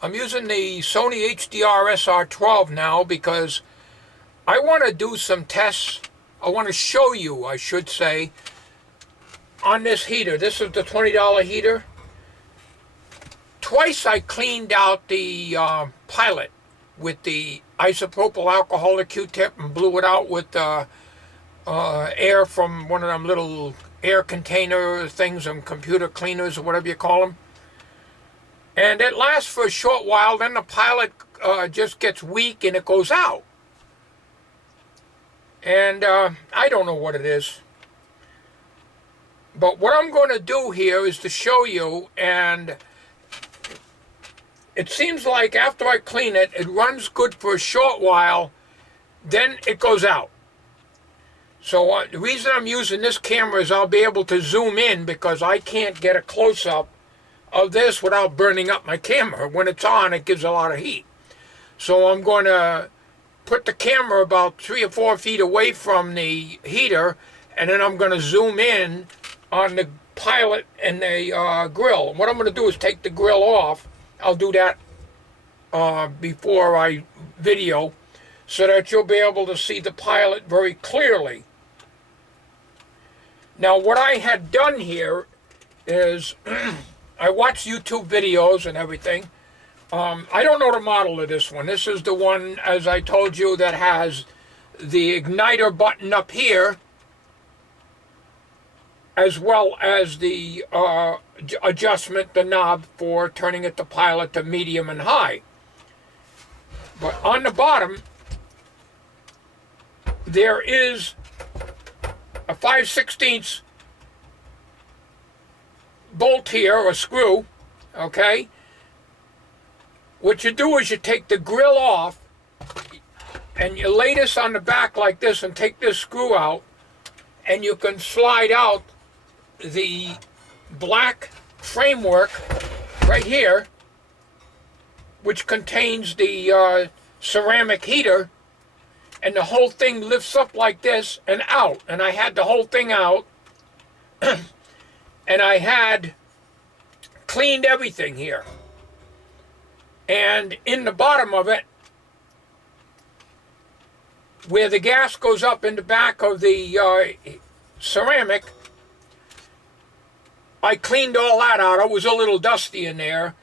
I'm using the Sony HDR SR12 now because I want to do some tests. I want to show you, I should say, on this heater. This is the $20 heater. Twice I cleaned out the pilot with the isopropyl alcoholic Q-tip and blew it out with air from one of them little air container things, and computer cleaners or whatever you call them. And it lasts for a short while, then the pilot just gets weak and it goes out. And I don't know what it is. But what I'm going to do here is to show you, and it seems like after I clean it, it runs good for a short while, then it goes out. So the reason I'm using this camera is I'll be able to zoom in because I can't get a close-up of this without burning up my camera. When it's on, it gives a lot of heat. So I'm going to put the camera about 3 or 4 feet away from the heater, and then I'm going to zoom in on the pilot and the grill. What I'm going to do is take the grill off. I'll do that before I video so that you'll be able to see the pilot very clearly. Now what I had done here is I watched YouTube videos and everything. I don't know the model of this one. This is the one, as I told you, that has the igniter button up here, as well as the adjustment, the knob for turning it to pilot to medium and high. But on the bottom, there is a 5/16 bolt here, or screw, okay? What you do is you take the grill off, and you lay this on the back like this and take this screw out, and you can slide out the black framework right here, which contains the ceramic heater, and the whole thing lifts up like this and out. And I had the whole thing out, and I had cleaned everything here. And in the bottom of it, where the gas goes up in the back of the ceramic, I cleaned all that out. It was a little dusty in there,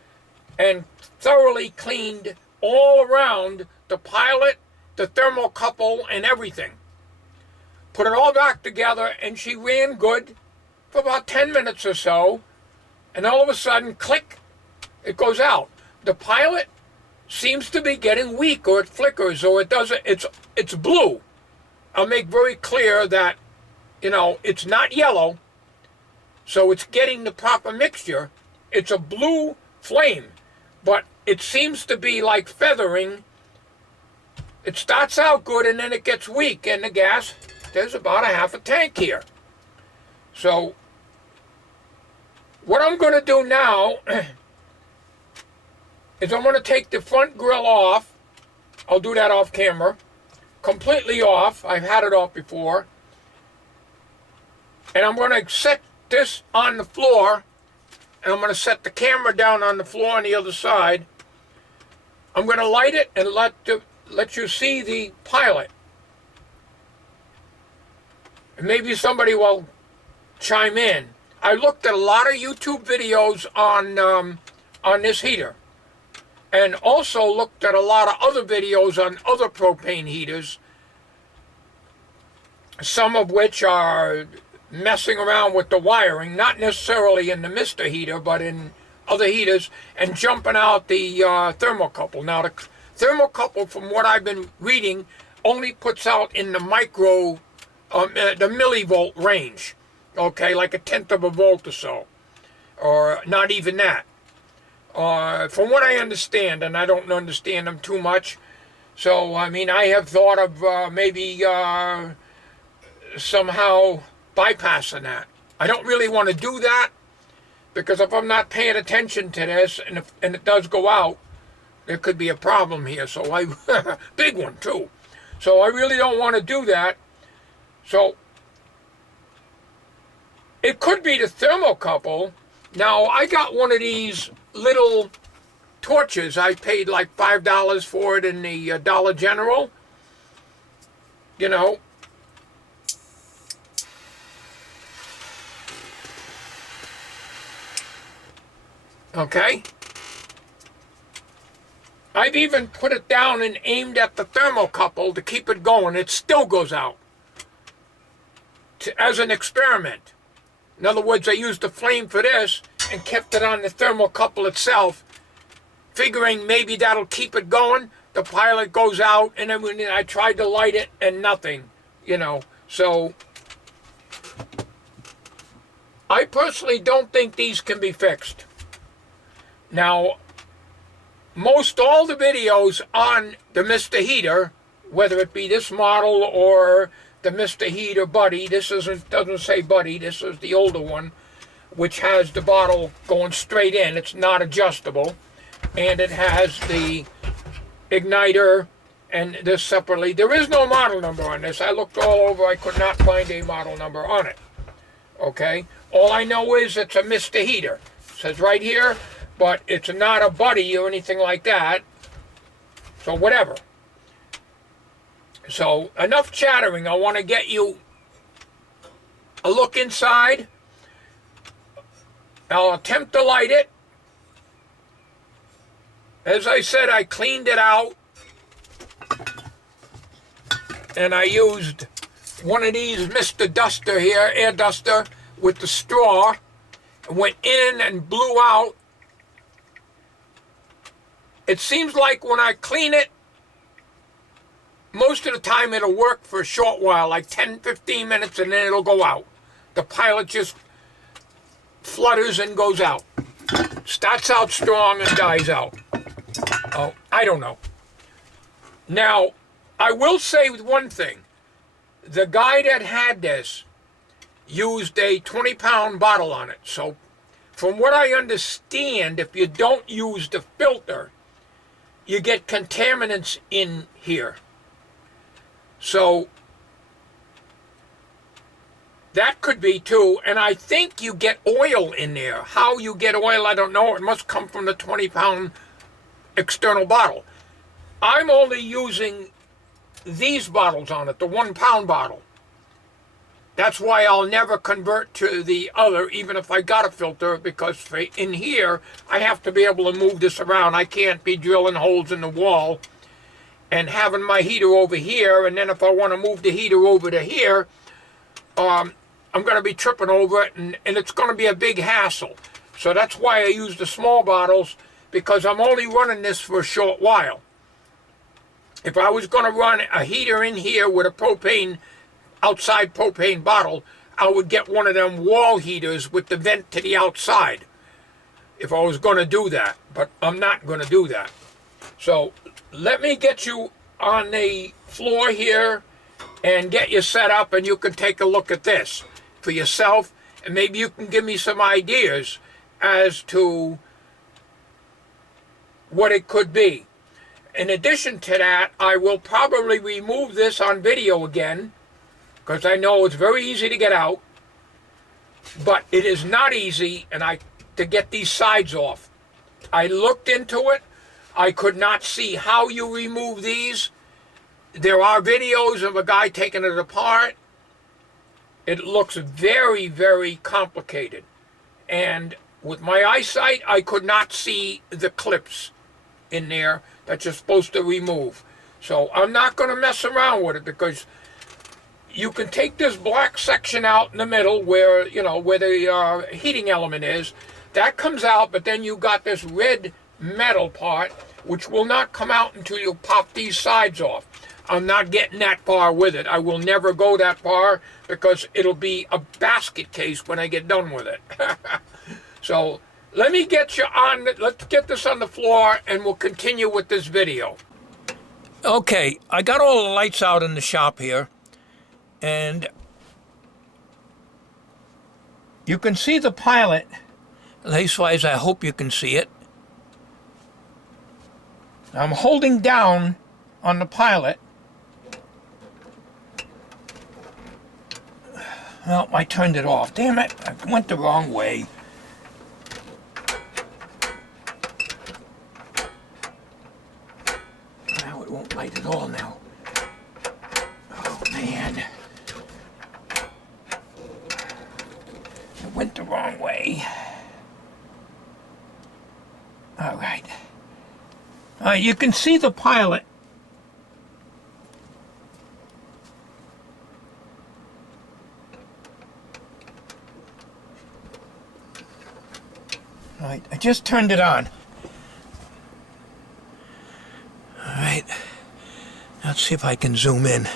and thoroughly cleaned all around the pilot, the thermocouple, and everything. Put it all back together, and she ran good for about 10 minutes or so, and all of a sudden, click, it goes out. The pilot seems to be getting weak, or it flickers, or it doesn't. It's blue. I'll make very clear that, you know, it's not yellow, so it's getting the proper mixture. It's a blue flame, but it seems to be like feathering. It starts out good, and then it gets weak, and the gas, there's about a half a tank here. So what I'm going to do now is I'm going to take the front grill off. I'll do that off camera. Completely off. I've had it off before. And I'm going to set this on the floor, and I'm going to set the camera down on the floor on the other side. I'm going to light it and let you see the pilot. And maybe somebody will chime in. I looked at a lot of YouTube videos on this heater, and also looked at a lot of other videos on other propane heaters, some of which are messing around with the wiring, not necessarily in the Mr. heater, but in other heaters, and jumping out the thermocouple. Now, the thermocouple, from what I've been reading, only puts out in the the millivolt range, okay, like 1/10 of a volt or so, or not even that. From what I understand, and I don't understand them too much, so, I mean, I have thought of maybe somehow bypassing that. I don't really want to do that, because if I'm not paying attention to this, and it does go out, there could be a problem here. So big one too. So I really don't want to do that. So it could be the thermocouple. Now I got one of these little torches. I paid like $5 for it in the Dollar General. You know. Okay. I've even put it down and aimed at the thermocouple to keep it going. It still goes out. As an experiment. In other words, I used the flame for this and kept it on the thermocouple itself, figuring maybe that'll keep it going. The pilot goes out, and then when I tried to light it, and nothing, you know. So, I personally don't think these can be fixed. Now, most all the videos on the Mr. Heater, whether it be this model or the Mr. Heater Buddy, this doesn't say Buddy, this is the older one, which has the bottle going straight in. It's not adjustable, and it has the igniter and this separately. There is no model number on this. I looked all over. I could not find a model number on it. Okay? All I know is it's a Mr. Heater. It says right here, but it's not a Buddy or anything like that. So whatever. So enough chattering. I want to get you a look inside. I'll attempt to light it. As I said, I cleaned it out. And I used one of these Mr. Duster here, air duster, with the straw. Went in and blew out. It seems like when I clean it, most of the time it'll work for a short while, like 10, 15 minutes, and then it'll go out. The pilot just flutters and goes out. Starts out strong and dies out. Oh, I don't know. Now, I will say one thing. The guy that had this used a 20-pound bottle on it. So, from what I understand, if you don't use the filter, you get contaminants in here. So, that could be too, and I think you get oil in there. How you get oil, I don't know. It must come from the 20-pound external bottle. I'm only using these bottles on it, the 1-pound bottle. That's why I'll never convert to the other, even if I got a filter, because in here, I have to be able to move this around. I can't be drilling holes in the wall and having my heater over here, and then if I want to move the heater over to here, I'm going to be tripping over it, and it's going to be a big hassle. So that's why I use the small bottles, because I'm only running this for a short while. If I was going to run a heater in here with a outside propane bottle, I would get one of them wall heaters with the vent to the outside, if I was going to do that. But I'm not going to do that. So let me get you on the floor here and get you set up, and you can take a look at this for yourself, and maybe you can give me some ideas as to what it could be. In addition to that, I will probably remove this on video again, because I know it's very easy to get out, but it is not easy to get these sides off. I looked into it. I could not see how you remove these. There are videos of a guy taking it apart. It looks very, very complicated. And with my eyesight, I could not see the clips in there that you're supposed to remove. So I'm not going to mess around with it, because you can take this black section out in the middle where, where the heating element is. That comes out, but then you got this red metal part, which will not come out until you pop these sides off. I'm not getting that far with it. I will never go that far, because it'll be a basket case when I get done with it. So let me get you on, let's get this on the floor, and we'll continue with this video. Okay, I got all the lights out in the shop here, and you can see the pilot. Lacewise, I hope you can see it. I'm holding down on the pilot. Well, I turned it off. Damn it, I went the wrong way. it all now. Oh, man. It went the wrong way. All right. You can see the pilot. All right, I just turned it on. All right. Let's see if I can zoom in.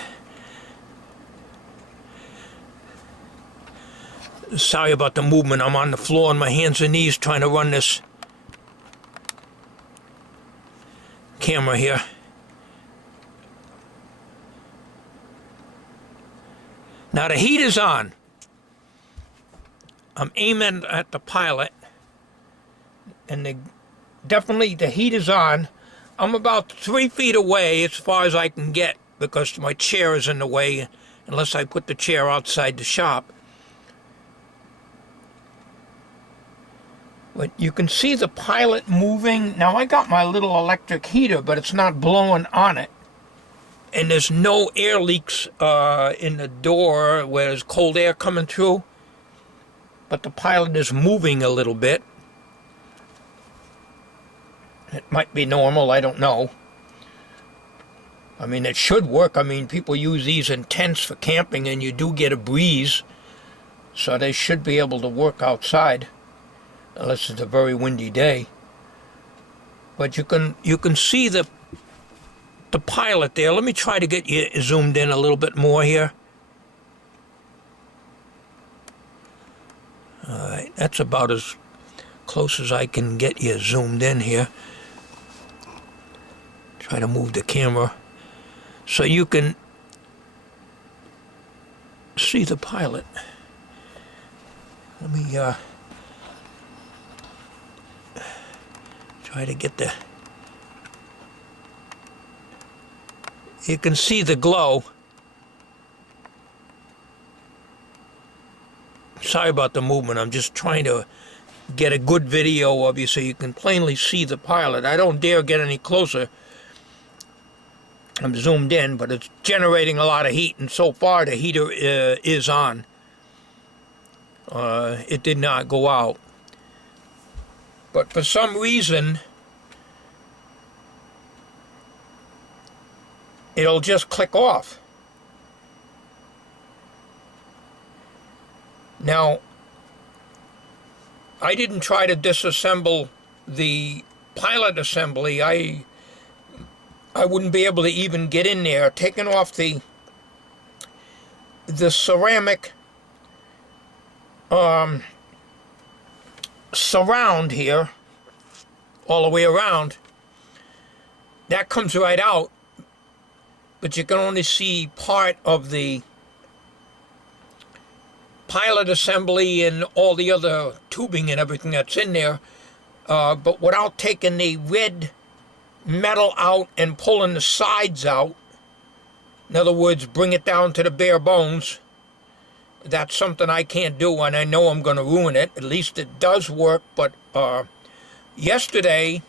Sorry about the movement. I'm on the floor on my hands and knees trying to run this camera here. Now the heat is on. I'm aiming at the pilot, and definitely the heat is on. I'm about 3 feet away as far as I can get because my chair is in the way unless I put the chair outside the shop. But you can see the pilot moving. Now I got my little electric heater, but it's not blowing on it. And there's no air leaks in the door where there's cold air coming through. But the pilot is moving a little bit. It might be normal, I don't know. I mean, it should work. I mean, people use these in tents for camping and you do get a breeze. So they should be able to work outside. Unless it's a very windy day. But you can see the pilot there. Let me try to get you zoomed in a little bit more here. Alright, that's about as close as I can get you zoomed in here. Try to move the camera so you can see the pilot. Let me try to get the... You can see the glow. Sorry about the movement. I'm just trying to get a good video of you so you can plainly see the pilot. I don't dare get any closer. I'm zoomed in, but it's generating a lot of heat, and so far the heater is on. It did not go out. But for some reason, it'll just click off. Now, I didn't try to disassemble the pilot assembly. I wouldn't be able to even get in there. Taking off the ceramic surround here, all the way around, that comes right out, but you can only see part of the pilot assembly and all the other tubing and everything that's in there, but without taking the red metal out and pulling the sides out, in other words, bring it down to the bare bones. That's something I can't do, and I know I'm going to ruin it. At least it does work, but yesterday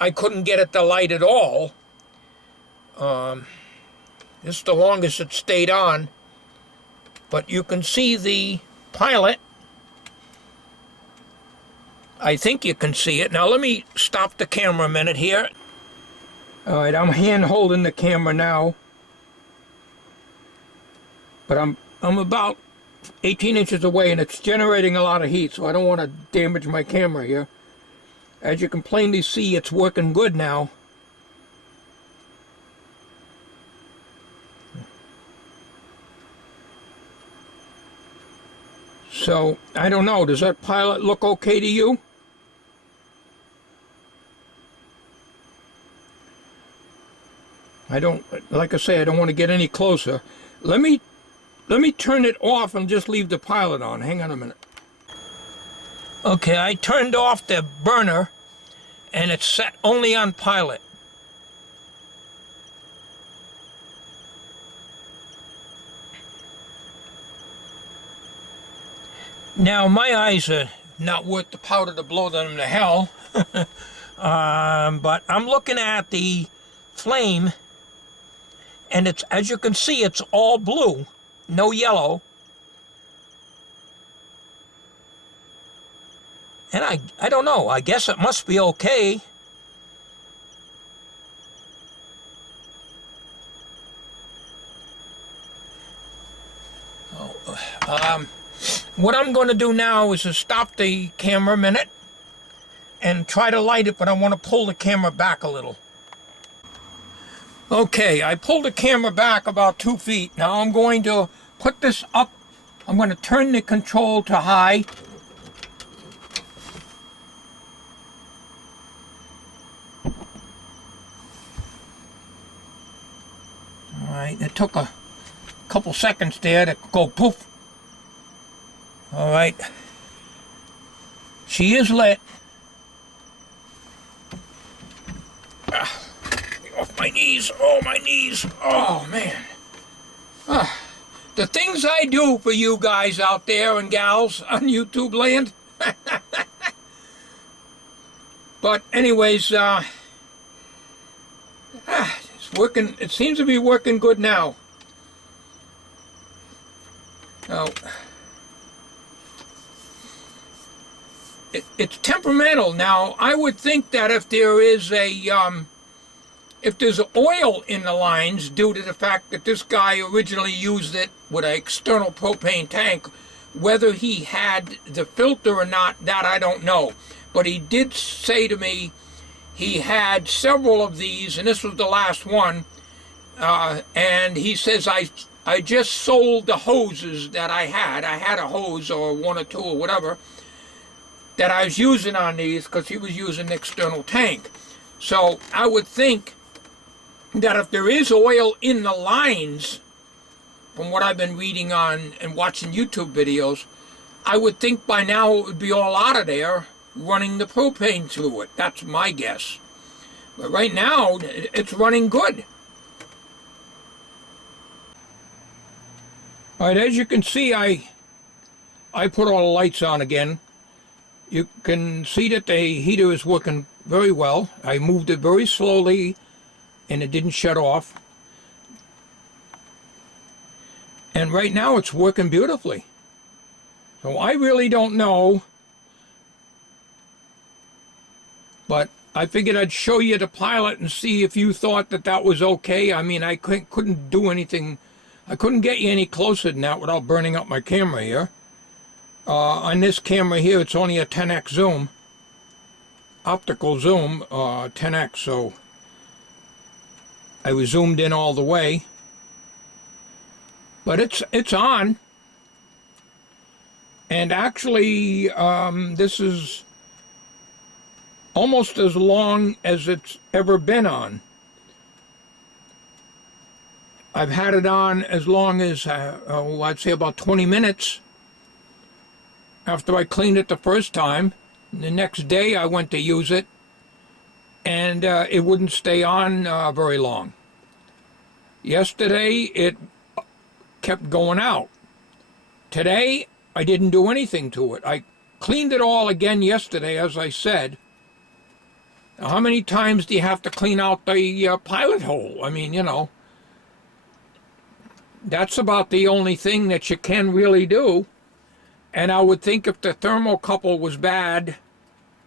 I couldn't get it to light at all. This is the longest it stayed on. But you can see the pilot. I think you can see it. Now let me stop the camera a minute here. All right, I'm hand holding the camera now. But I'm about 18 inches away, and it's generating a lot of heat, so I don't want to damage my camera here. As you can plainly see, it's working good now. So, I don't know, does that pilot look okay to you? I don't, like I say, I don't want to get any closer. Let me turn it off and just leave the pilot on. Hang on a minute. Okay, I turned off the burner and it's set only on pilot. Now, my eyes are not worth the powder to blow them to hell, but I'm looking at the flame and it's, as you can see, it's all blue, no yellow. And I don't know, I guess it must be okay. What I'm going to do now is to stop the camera a minute and try to light it, but I want to pull the camera back a little. Okay, I pulled the camera back about 2 feet. Now I'm going to put this up. I'm going to turn the control to high. All right, it took a couple seconds there to go poof. All right, she is lit. Off my knees, oh my knees, oh man. The things I do for you guys out there and gals on YouTube land. But anyways, it's working, it seems to be working good now. Now, it's temperamental. Now, I would think that if there is if there's oil in the lines due to the fact that this guy originally used it with an external propane tank, whether he had the filter or not, that I don't know. But he did say to me he had several of these, and this was the last one, and he says, I just sold the hoses that I had. I had a hose or one or two or whatever that I was using on these because he was using an external tank. So I would think that if there is oil in the lines, from what I've been reading on and watching YouTube videos, I would think by now it would be all out of there running the propane through it. That's my guess. But right now, it's running good. All right, as you can see, I put all the lights on again. You can see that the heater is working very well. I moved it very slowly and it didn't shut off. And right now it's working beautifully. So I really don't know, but I figured I'd show you the pilot and see if you thought that that was okay. I mean, I couldn't do anything. I couldn't get you any closer than that without burning up my camera here. On this camera here, it's only a 10x zoom, optical zoom, 10x, so I was zoomed in all the way. But it's on, and actually this is almost as long as it's ever been on. I've had it on as long as, I'd say about 20 minutes after I cleaned it the first time. The next day I went to use it, and it wouldn't stay on very long. Yesterday it kept going out. Today I didn't do anything to it. I cleaned it all again yesterday, as I said. Now, how many times do you have to clean out the pilot hole? I mean, you know, that's about the only thing that you can really do. And I would think if the thermocouple was bad,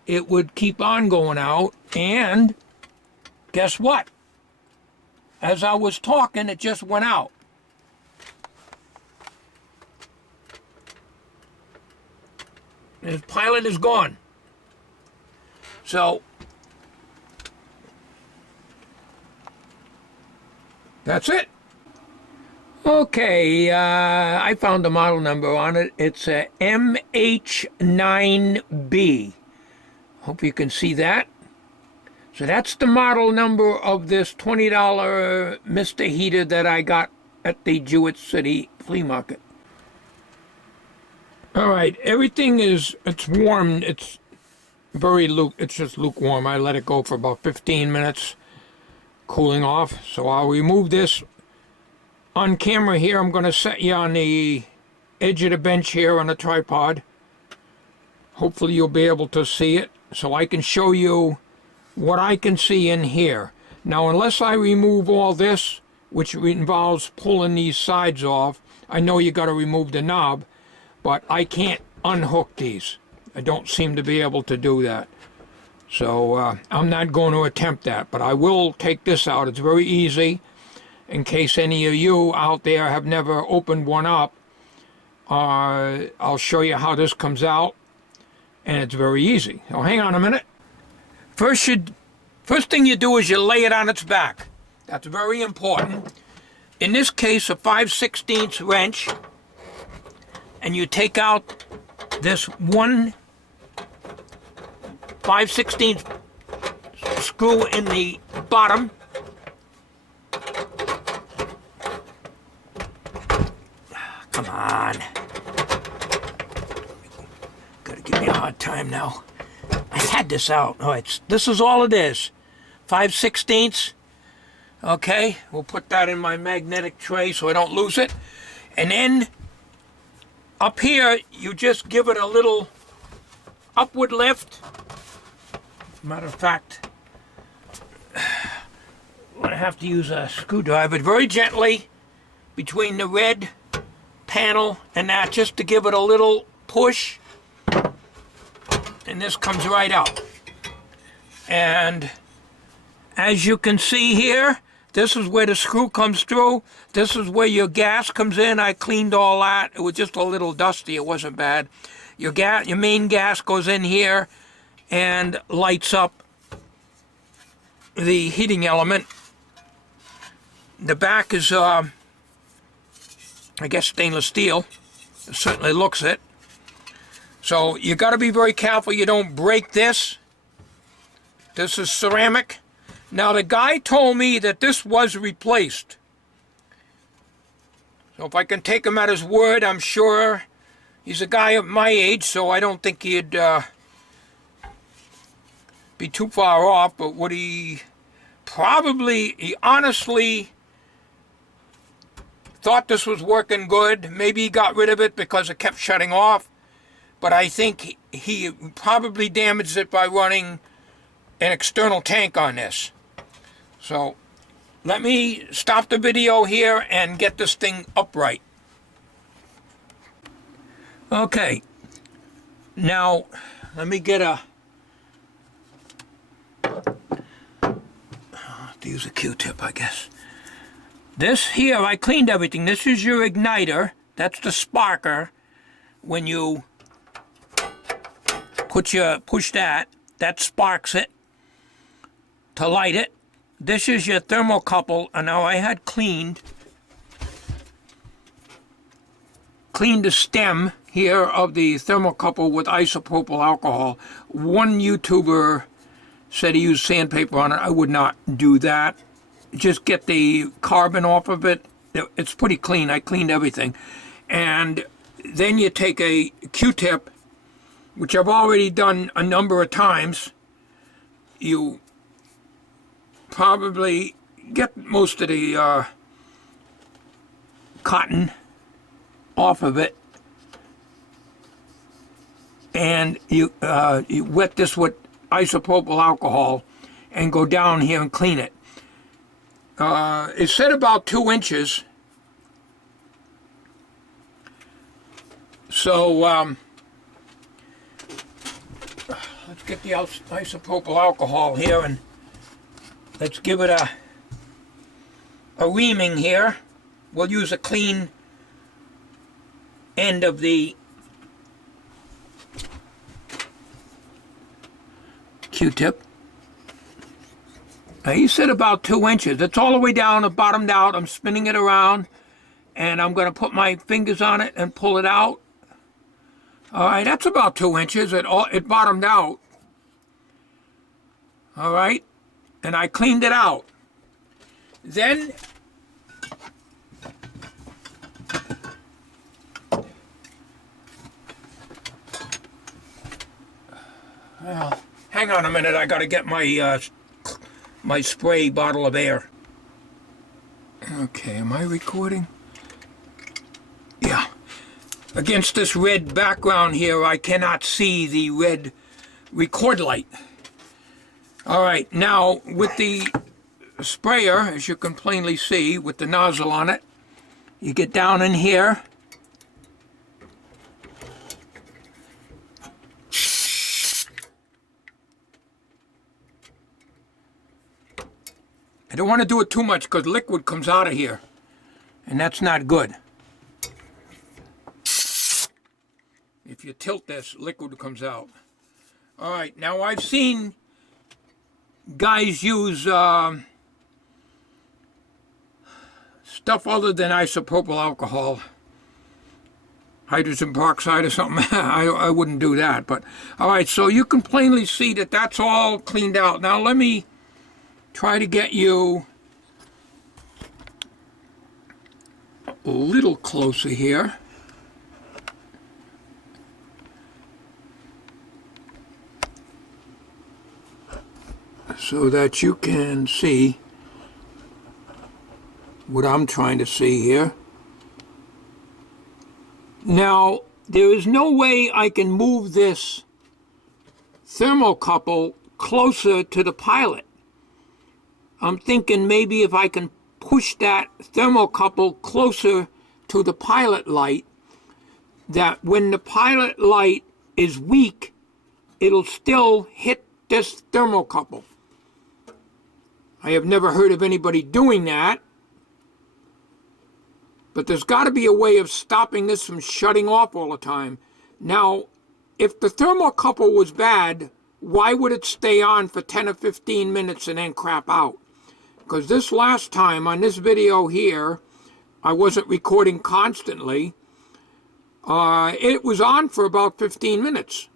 it would keep on going out. And guess what? As I was talking, it just went out. His pilot is gone. So that's it. Okay, I found the model number on it. It's a MH9B. Hope you can see that. So that's the model number of this $20 Mr. Heater that I got at the Jewett City Flea Market. All right, everything it's warm. It's it's just lukewarm. I let it go for about 15 minutes, cooling off. So I'll remove this. On camera here, I'm going to set you on the edge of the bench here on a tripod. Hopefully you'll be able to see it so I can show you what I can see in here. Now, unless I remove all this, which involves pulling these sides off. I know you got to remove the knob, but I can't unhook these. I don't seem to be able to do that. So I'm not going to attempt that, but I will take this out. It's very easy. In case any of you out there have never opened one up, I'll show you how this comes out, and it's very easy. So hang on a minute. First thing you do is you lay it on its back. That's very important. In this case, a 5/16 wrench, and you take out this one 5/16 screw in the bottom. Come on. Gotta give me a hard time now. I had this out. All right, this is all it is. 5/16. Okay, we'll put that in my magnetic tray so I don't lose it. And then up here, you just give it a little upward lift. Matter of fact, I have to use a screwdriver very gently between the red panel and that, just to give it a little push. And this comes right out. And as you can see here, this is where the screw comes through. This is where your gas comes in. I cleaned all that. It was just a little dusty. It wasn't bad. Your main gas goes in here and lights up the heating element. The back is, I guess, stainless steel. It certainly looks it. So you got to be very careful you don't break this. This is ceramic. Now the guy told me that this was replaced. So if I can take him at his word, I'm sure he's a guy of my age, so I don't think he'd be too far off. But what he honestly thought this was working good. Maybe he got rid of it because it kept shutting off. But I think he probably damaged it by running an external tank on this. So let me stop the video here and get this thing upright. Okay, now let me get I'll have to use a Q-tip, I guess. This here, I cleaned everything. This is your igniter. That's the sparker. When you push that sparks it to light it. This is your thermocouple, and now I had cleaned the stem here of the thermocouple with isopropyl alcohol. One YouTuber said he used sandpaper on it. I would not do that. Just get the carbon off of it. It's pretty clean. I cleaned everything. And then you take a Q-tip, which I've already done a number of times. You probably get most of the cotton off of it, and you wet this with isopropyl alcohol and go down here and clean it. It said about 2 inches, so let's get the isopropyl alcohol here and let's give it a reaming here. We'll use a clean end of the Q-tip. Now he said about 2 inches. It's all the way down, it bottomed out. I'm spinning it around, and I'm going to put my fingers on it and pull it out. All right, that's about 2 inches. It bottomed out. All right, and I cleaned it out. Then well, hang on a minute. I got to get my my spray bottle of air. Okay, am I recording? Yeah. Against this red background here, I cannot see the red record light. All right, now with the sprayer, as you can plainly see, with the nozzle on it. You get down in here. I don't want to do it too much because liquid comes out of here, and that's not good. If you tilt this, liquid comes out. All right, now I've seen guys use stuff other than isopropyl alcohol, hydrogen peroxide or something. I wouldn't do that. But all right, so you can plainly see that that's all cleaned out. Now let me try to get you a little closer here. So that you can see what I'm trying to see here. Now, there is no way I can move this thermocouple closer to the pilot. I'm thinking maybe if I can push that thermocouple closer to the pilot light, that when the pilot light is weak, it'll still hit this thermocouple. I have never heard of anybody doing that, but there's got to be a way of stopping this from shutting off all the time. Now, if the thermocouple was bad, why would it stay on for 10 or 15 minutes and then crap out? Because this last time on this video here, I wasn't recording constantly. It was on for about 15 minutes.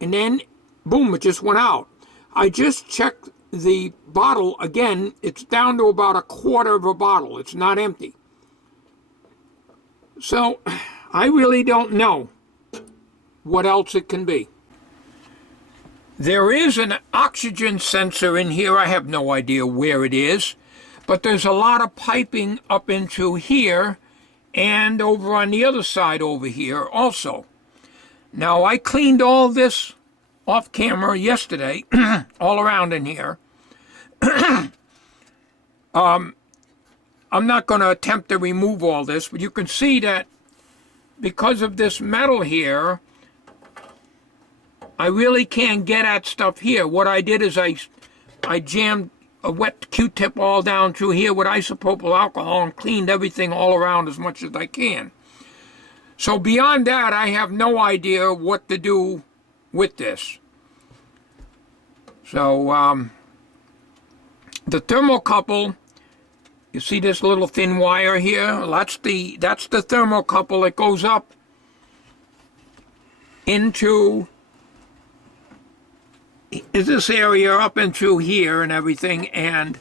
And then, boom, it just went out. I just checked the bottle again. It's down to about a quarter of a bottle. It's not empty. So, I really don't know what else it can be. There is an oxygen sensor in here. I have no idea where it is, but there's a lot of piping up into here and over on the other side over here also. Now, I cleaned all this off camera yesterday, all around in here. I'm not going to attempt to remove all this, but you can see that because of this metal here, I really can't get at stuff here. What I did is I jammed a wet Q-tip all down through here with isopropyl alcohol and cleaned everything all around as much as I can. So beyond that, I have no idea what to do with this. So the thermocouple, you see this little thin wire here? That's the thermocouple that goes up into this area, up and through here and everything. And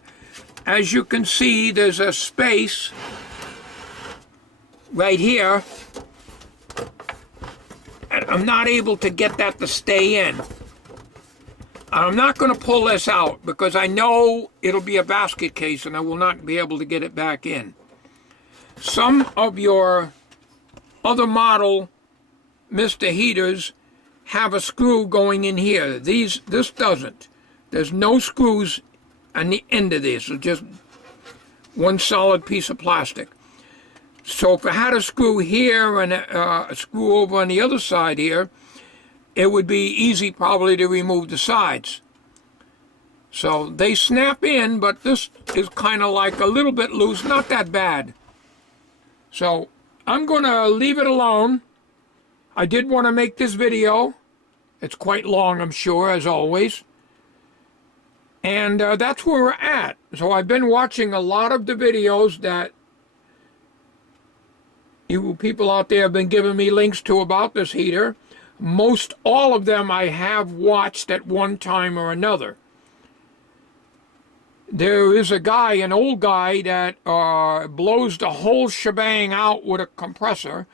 as you can see, there's a space right here, and I'm not able to get that to stay in. I'm not going to pull this out because I know it'll be a basket case and I will not be able to get it back in. Some of your other model Mr. Heaters have a screw going in here. This doesn't. There's no screws on the end of this. It's just one solid piece of plastic. So if I had a screw here and a screw over on the other side here, it would be easy probably to remove the sides. So they snap in, but this is kind of like a little bit loose, not that bad. So I'm going to leave it alone. I did want to make this video. It's quite long, I'm sure, as always. And that's where we're at. So I've been watching a lot of the videos that you people out there have been giving me links to about this heater. Most all of them I have watched at one time or another. There is a guy, an old guy, that blows the whole shebang out with a compressor.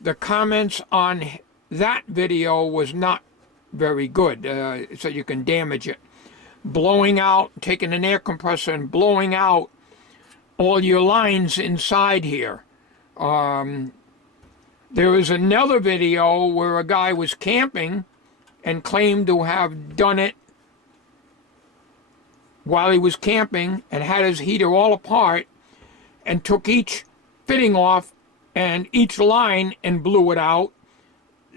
The comments on that video was not very good, so you can damage it. Blowing out, taking an air compressor and blowing out all your lines inside here. There was another video where a guy was camping and claimed to have done it while he was camping and had his heater all apart and took each fitting off and each line and blew it out,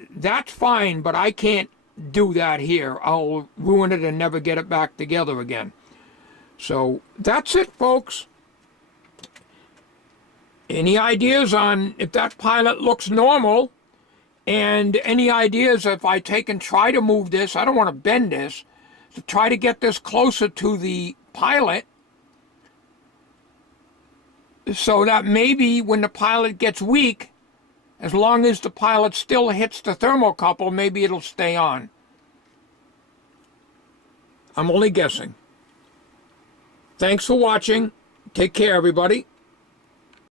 that's fine, but I can't do that here. I'll ruin it and never get it back together again. So that's it, folks. Any ideas on if that pilot looks normal, and any ideas if I take and try to move this, I don't want to bend this, to try to get this closer to the pilot so that maybe when the pilot gets weak, as long as the pilot still hits the thermocouple, maybe it'll stay on. I'm only guessing. Thanks for watching. Take care, everybody.